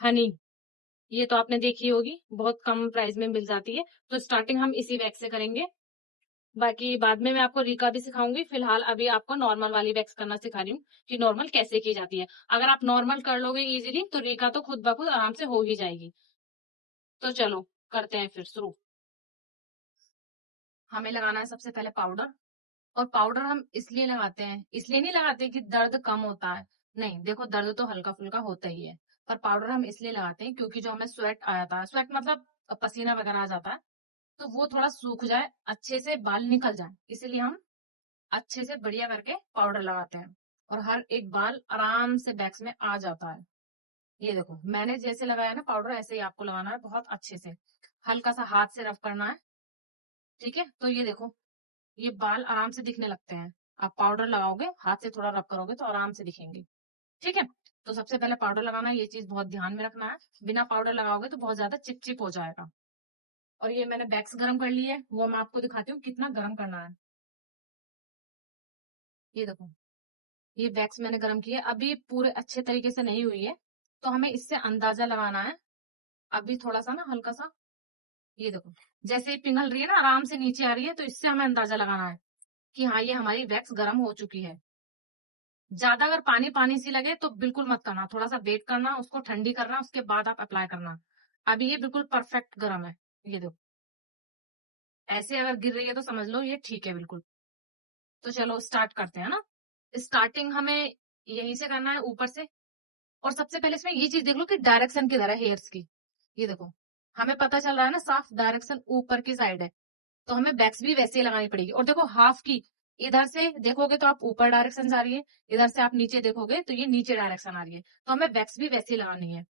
हनी, ये तो आपने देखी होगी, बहुत कम प्राइस में मिल जाती है। तो स्टार्टिंग हम इसी वैक्स से करेंगे, बाकी बाद में मैं आपको रीका भी सिखाऊंगी। फिलहाल अभी आपको नॉर्मल वाली वैक्स करना सिखा रही हूँ कि नॉर्मल कैसे की जाती है। अगर आप नॉर्मल कर लोगे इजीली तो रीका तो खुद ब खुद आराम से हो ही जाएगी। तो चलो करते हैं फिर शुरू। हमें लगाना है सबसे पहले पाउडर। और पाउडर हम इसलिए लगाते हैं, इसलिए नहीं लगाते कि दर्द कम होता है, नहीं, देखो दर्द तो हल्का फुल्का होता ही है, पर पाउडर हम इसलिए लगाते हैं क्योंकि जो हमें स्वेट आ जाता है, स्वेट मतलब पसीना वगैरह आ जाता है, तो वो थोड़ा सूख जाए, अच्छे से बाल निकल जाए, इसलिए हम अच्छे से बढ़िया करके पाउडर लगाते हैं। और हर एक बाल आराम से बैक्स में आ जाता है। ये देखो मैंने जैसे लगाया ना पाउडर, ऐसे ही आपको लगाना है, बहुत अच्छे से हल्का सा हाथ से रफ करना है। ठीक है, तो ये देखो ये बाल आराम से दिखने लगते हैं। आप पाउडर लगाओगे, हाथ से थोड़ा रब करोगे तो आराम से दिखेंगे। ठीक है, तो सबसे पहले पाउडर लगाना है, ये चीज बहुत ध्यान में रखना है। बिना पाउडर लगाओगे तो बहुत ज्यादा चिपचिप हो जाएगा। और ये मैंने वैक्स गरम कर ली है, वो मैं आपको दिखाती हूँ कितना गरम करना है। ये देखो ये वैक्स मैंने गरम की है, अभी पूरे अच्छे तरीके से नहीं हुई है, तो हमें इससे अंदाजा लगाना है। अभी थोड़ा सा ना हल्का सा, ये देखो जैसे ही पिघल रही है ना, आराम से नीचे आ रही है, तो इससे हमें अंदाजा लगाना है कि हाँ ये हमारी वैक्स गर्म हो चुकी है। ज्यादा अगर पानी पानी सी लगे तो बिल्कुल मत करना, थोड़ा सा वेट करना, उसको ठंडी करना, उसके बाद आप अप्लाई करना। अभी ये बिल्कुल परफेक्ट गर्म है। ये देखो ऐसे अगर गिर रही है तो समझ लो ये ठीक है बिल्कुल। तो चलो स्टार्ट करते हैं ना। स्टार्टिंग हमें यहीं से करना है, ऊपर से। और सबसे पहले इसमें ये चीज देख लो कि डायरेक्शन किधर है हेयर्स की। ये देखो हमें पता चल रहा है ना, साफ डायरेक्शन ऊपर की साइड है, तो हमें बैक्स भी वैसे ही लगानी पड़ेगी। और देखो हाफ की, इधर से देखोगे तो आप ऊपर डायरेक्शन आ रही है, इधर से आप नीचे देखोगे तो ये नीचे डायरेक्शन आ रही है, तो हमें बैक्स भी वैसे ही लगानी है।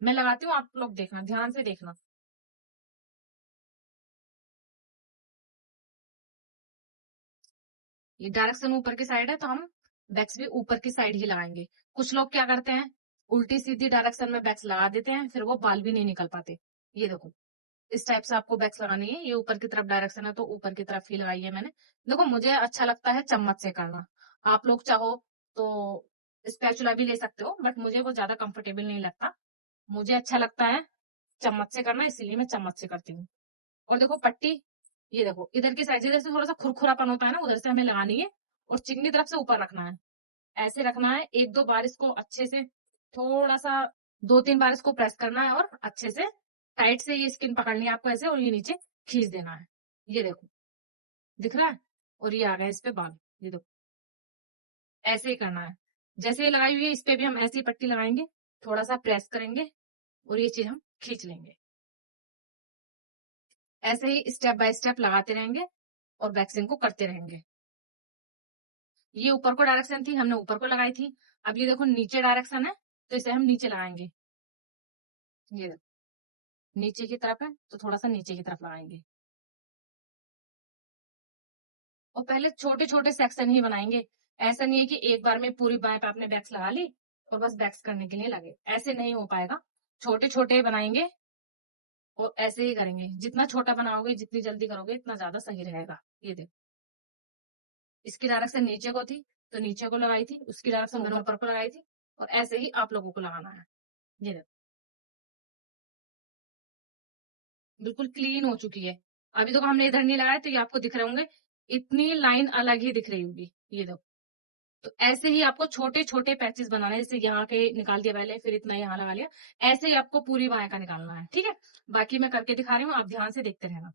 मैं लगाती हूँ, आप लोग देखना, ध्यान से देखना। ये डायरेक्शन ऊपर की साइड है, तो हम बैक्स भी ऊपर की साइड ही लगाएंगे। कुछ लोग क्या करते हैं, उल्टी सीधी डायरेक्शन में बैक्स लगा देते हैं, फिर वो बाल भी नहीं निकल पाते। ये देखो इस टाइप से आपको बैक्स लगानी है। ये ऊपर की तरफ डायरेक्शन है तो ऊपर की तरफ ही लगाई है मैंने। देखो मुझे अच्छा लगता है चम्मच से करना, आप लोग चाहो तो स्पैचुला भी ले सकते हो, बट मुझे वो ज्यादा कंफर्टेबल नहीं लगता। मुझे अच्छा लगता है चम्मच से करना, इसीलिए मैं चम्मच से करती हूँ। और देखो पट्टी, ये देखो इधर की साइड जैसे थोड़ा सा खुरखुरापन होता है ना, उधर से हमें लगानी है। और चिकनी तरफ से ऊपर रखना है, ऐसे रखना है। एक दो बार इसको अच्छे से, थोड़ा सा दो तीन बार इसको प्रेस करना है, और अच्छे से टाइट से ये स्किन पकड़नी है आपको ऐसे, और ये नीचे खींच देना है। ये देखो दिख रहा है, और ये आ गया इस पे बाल। ये देखो ऐसे ही करना है, जैसे ये लगाई हुई है इस पे भी हम ऐसी पट्टी लगाएंगे, थोड़ा सा प्रेस करेंगे, और ये चीज हम खींच लेंगे। ऐसे ही स्टेप बाय स्टेप लगाते रहेंगे और वैक्सिंग को करते रहेंगे। ये ऊपर को डायरेक्शन थी, हमने ऊपर को लगाई थी। अब ये देखो नीचे डायरेक्शन है, तो इसे हम नीचे लगाएंगे। ये देखो नीचे की तरफ है, तो थोड़ा सा नीचे की तरफ लगाएंगे। और पहले छोटे छोटे सेक्शन ही बनाएंगे, ऐसा नहीं है कि एक बार में पूरी बाएं पे आपने बैक्स लगा ली और बस बैक्स करने के लिए लगे, ऐसे नहीं हो पाएगा। छोटे छोटे बनाएंगे और ऐसे ही करेंगे, जितना छोटा बनाओगे जितनी जल्दी करोगे इतना ज्यादा सही रहेगा। ये देखो इसकी डायरेक्शन नीचे को थी, तो नीचे को लगाई थी, उसकी डायरेक्शन मैंने ऊपर को लगाई थी, और ऐसे ही आप लोगों को लगाना है। ये देखो बिल्कुल क्लीन हो चुकी है। अभी तो हमने इधर नहीं लगाया, तो ये आपको दिख रहे होंगे, इतनी लाइन अलग ही दिख रही होगी। ये देखो तो ऐसे ही आपको छोटे छोटे पैचेस बनाने हैं, जैसे यहाँ के निकाल दिया पहले, फिर इतना यहाँ लगा लिया, ऐसे ही आपको पूरी बाएं का निकालना है। ठीक है, बाकी मैं करके दिखा रही हूँ, आप ध्यान से देखते रहना।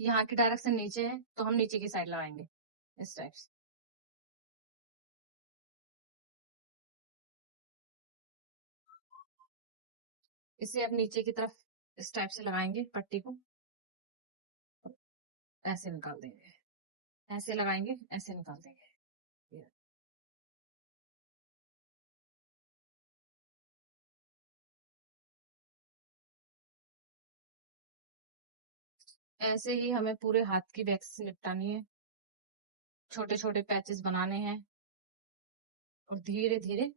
यहाँ की डायरेक्शन नीचे है तो हम नीचे की साइड लगाएंगे इस टाइप से। इसे अब नीचे की तरफ इस टाइप से लगाएंगे पट्टी को, ऐसे निकाल देंगे, ऐसे लगाएंगे, ऐसे निकाल देंगे। ये ऐसे ही हमें पूरे हाथ की बैक्स से निपटानी है, छोटे छोटे पैचेस बनाने हैं और धीरे धीरे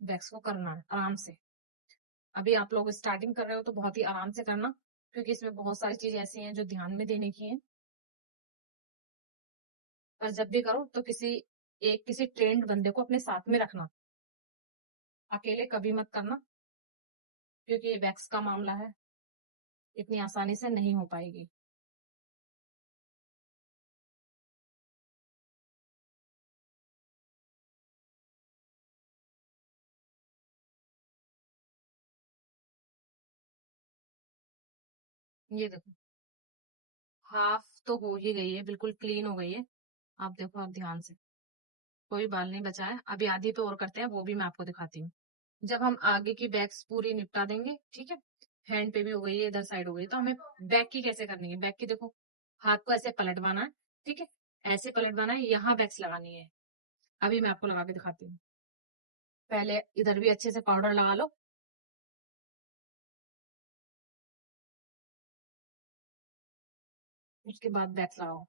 बैक्स को करना है आराम से। अभी आप लोग स्टार्टिंग कर रहे हो तो बहुत ही आराम से करना, क्योंकि इसमें बहुत सारी चीज ऐसी हैं जो ध्यान में देने की हैं। पर जब भी करो तो किसी ट्रेंड बंदे को अपने साथ में रखना, अकेले कभी मत करना, क्योंकि ये वैक्स का मामला है, इतनी आसानी से नहीं हो पाएगी। ये देखो हाफ तो हो ही गई है, बिल्कुल क्लीन हो गई है। आप देखो, आप ध्यान से, कोई बाल नहीं बचा है। अभी आधी पे और करते हैं, वो भी मैं आपको दिखाती हूँ। जब हम आगे की बैक्स पूरी निपटा देंगे, ठीक है, हैंड पे भी हो गई है, इधर साइड हो गई, तो हमें बैक की कैसे करनी है। बैक की देखो, हाथ को ऐसे पलटवाना है, ठीक है, ऐसे पलटवाना है, यहाँ बैक्स लगानी है। अभी मैं आपको लगा के दिखाती हूँ। पहले इधर भी अच्छे से पाउडर लगा लो, उसके बाद बैक्स लगाओ।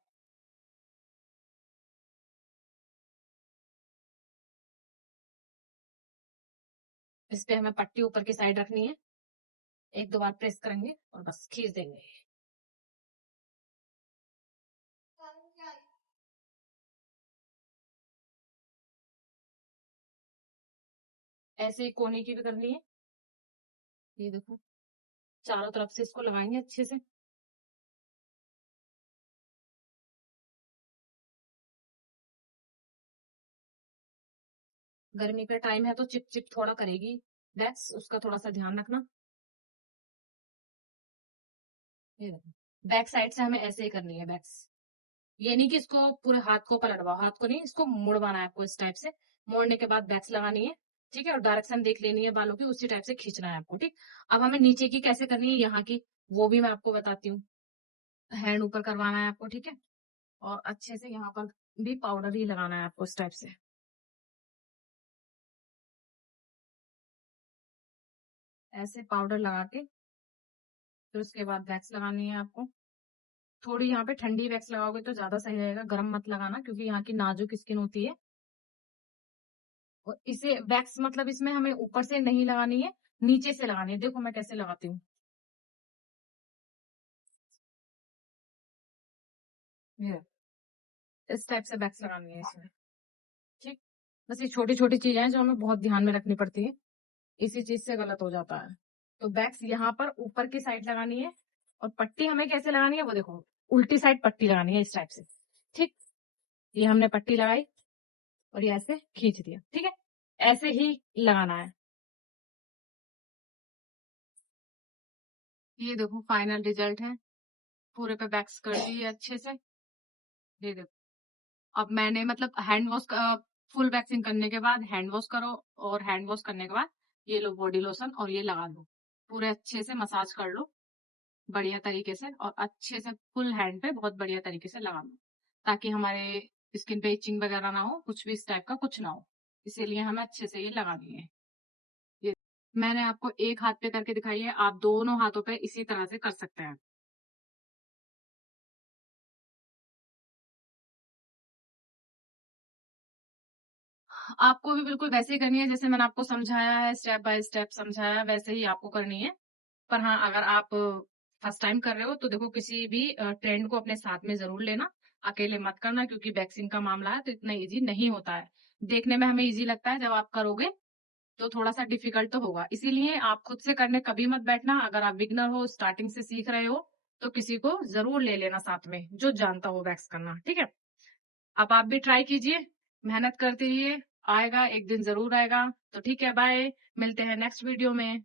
इस पे हमें पट्टी ऊपर की साइड रखनी है, एक दो बार प्रेस करेंगे और बस खींच देंगे। ऐसे ही कोने की भी करनी है। ये देखो, चारों तरफ से इसको लगाएंगे अच्छे से। गर्मी का टाइम है तो चिप चिप थोड़ा करेगी बैक्स, उसका थोड़ा सा ध्यान रखना। ये देखो, बैक साइड से हमें ऐसे ही करनी है बैक्स। ये नहीं कि इसको पूरे हाथ को पलटवाओ, हाथ को नहीं, इसको मुड़वाना है आपको इस टाइप से। मोड़ने के बाद बैक्स लगानी है, ठीक है, और डायरेक्शन देख लेनी है बालों की, उसी टाइप से खींचना है आपको, ठीक। अब हमें नीचे की कैसे करनी है, यहाँ की, वो भी मैं आपको बताती हूँ। हैंड ऊपर करवाना है आपको, ठीक है, और अच्छे से यहाँ पर भी पाउडर ही लगाना है आपको इस टाइप से। ऐसे पाउडर लगा के फिर उसके बाद वैक्स लगानी है आपको। थोड़ी यहाँ पे ठंडी वैक्स लगाओगे तो ज्यादा सही रहेगा, गर्म मत लगाना, क्योंकि यहाँ की नाजुक स्किन होती है। और इसे वैक्स मतलब इसमें हमें ऊपर से नहीं लगानी है, नीचे से लगानी है। देखो मैं कैसे लगाती हूँ, ये इस टाइप से वैक्स लगानी है इसमें, ठीक। बस ये छोटी छोटी चीजें हैं जो हमें बहुत ध्यान में रखनी पड़ती है, इसी चीज से गलत हो जाता है। तो वैक्स यहाँ पर ऊपर की साइड लगानी है, और पट्टी हमें कैसे लगानी है वो देखो, उल्टी साइड पट्टी लगानी है इस टाइप से, ठीक। ये हमने पट्टी लगाई और ये ऐसे खींच दिया, ठीक है, ऐसे ही लगाना है। ये देखो फाइनल रिजल्ट है, पूरे पे वैक्स कर दी है अच्छे से। ये देखो, अब मैंने मतलब हैंड वॉश, फुल वैक्सिंग करने के बाद हैंड वॉश करो, और हैंड वॉश करने के बाद ये लो बॉडी लोशन और ये लगा लो, पूरे अच्छे से मसाज कर लो बढ़िया तरीके से, और अच्छे से फुल हैंड पे बहुत बढ़िया तरीके से लगा लो, ताकि हमारे स्किन पे इचिंग वगैरह ना हो, कुछ भी इस टाइप का कुछ ना हो। इसीलिए हमें अच्छे से ये लगानी है। ये मैंने आपको एक हाथ पे करके दिखाई है, आप दोनों हाथों पे इसी तरह से कर सकते हैं। आपको भी बिल्कुल वैसे ही करनी है जैसे मैंने आपको समझाया है, स्टेप बाय स्टेप समझाया है, वैसे ही आपको करनी है। पर हाँ, अगर आप फर्स्ट टाइम कर रहे हो तो देखो, किसी भी ट्रेंड को अपने साथ में जरूर लेना, अकेले मत करना, क्योंकि वैक्सीन का मामला है तो इतना इजी नहीं होता है। देखने में हमें इजी लगता है, जब आप करोगे तो थोड़ा सा डिफिकल्ट तो होगा। इसीलिए आप खुद से करने कभी मत बैठना। अगर आप बिगनर हो, स्टार्टिंग से सीख रहे हो, तो किसी को जरूर ले लेना साथ में जो जानता हो वैक्स करना, ठीक है। अब आप भी ट्राई कीजिए, मेहनत करते रहिए, आएगा एक दिन जरूर आएगा। तो ठीक है, बाय, मिलते हैं नेक्स्ट वीडियो में।